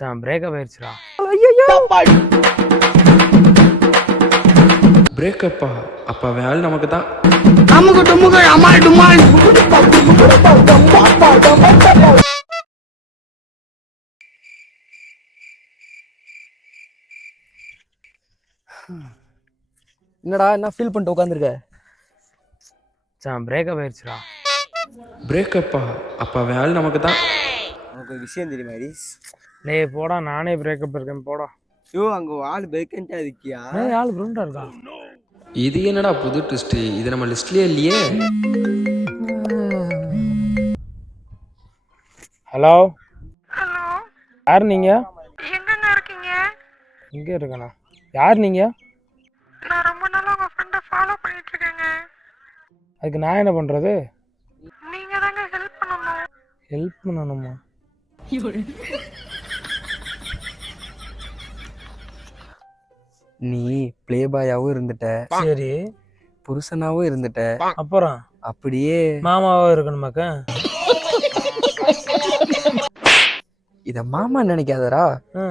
Breakup ஆயிடுச்சுடா. பிரேக்கப்பா? அப்ப வேலை நமக்கு தான். என்னடா என்ன ஃபீல் பண்ணிட்டு உட்காந்துருக்க? பிரேக்கப் ஆயிடுச்சுடா. பிரேக்கப்பா? அப்ப வேலை நமக்கு தான். உனக்கு ஒரு விஷயம் தெரியுமா ஹரிஸ்? டேய் போடா, நானே பிரேக்கப் இருக்கேன் போடா. ஐயோ அங்க ஆள் பேக்கண்டா இருக்கியா? ஆள் குரூண்டா இருக்கா? இது என்னடா புது ட்விஸ்ட்? இது நம்ம லிஸ்ட்லயே இல்லையே. ஹலோ ஹலோ, யார் நீங்க? எங்கங்க இருக்கீங்க? இங்கே இருக்கண்ணா. யார் நீங்க? நான் ரொம்ப நாளா உங்க ஃப்ரெண்டை ஃபாலோ பண்ணிட்டு இருக்கேங்க. அதுக்கு நான் என்ன பண்றது? நீங்க தாங்க ஹெல்ப் பண்ணணும். ஹெல்ப் பண்ணணுமா? நீ பிளே பாயாவும் இருந்துட்ட, சரி, புருஷனாவும் இருந்துட்ட, அப்புறம் அப்படியே மாமாவா இருக்கணுமாக்கா? இத மாமா நினைக்காதடா.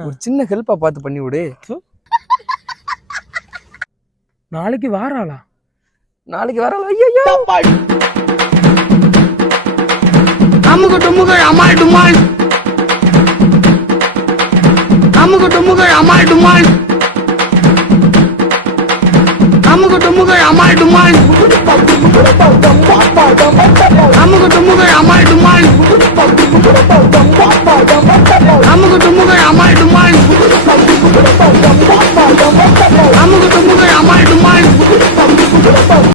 ஒரு சின்ன ஹெல்ப்பா பார்த்து பண்ணி விடு. நாளைக்கு வாராளா? நாளைக்கு வரல. ஐயோ அமுகு டுமுகு அமால் டுமால், அமுகு டுமுகு அமால் டுமால், அமுகு டுமுகு அமால் டுமால், அமுகு டுமுகு அமால் டுமால்.